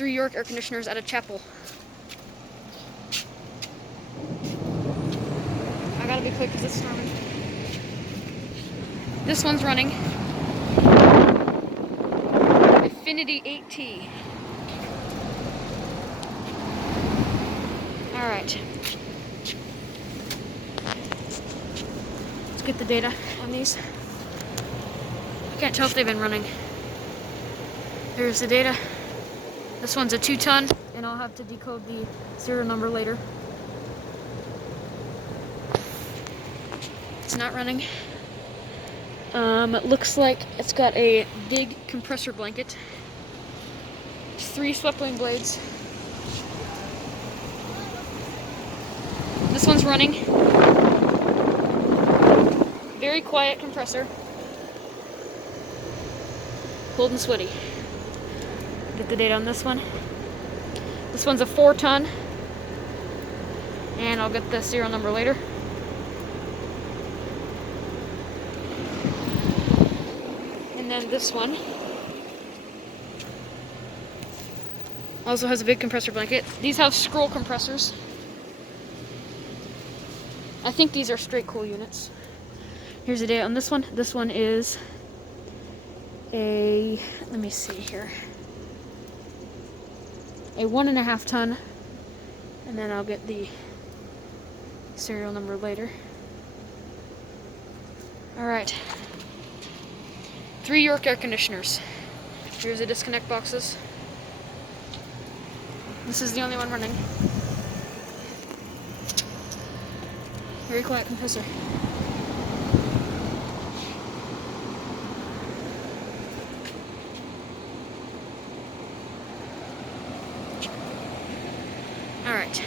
3 York air conditioners at a chapel. I gotta be quick because it's storming. This one's running. Affinity 8T. Alright. Let's get the data on these. I can't tell if they've been running. There's the data. This one's a 2-ton, and I'll have to decode the serial number later. It's not running. It looks like it's got a big compressor blanket. 3 swept wing blades. This one's running. Very quiet compressor. Cold and sweaty. Get the data on this one. This one's a 4-ton. And I'll get the serial number later. And then this one also has a big compressor blanket. These have scroll compressors. I think these are straight cool units. Here's the data on this one. This one is a, let me see here, a 1.5 ton, and then I'll get the serial number later. Alright. 3 York air conditioners. Here's the disconnect boxes. This is the only one running. Very quiet compressor. Alright.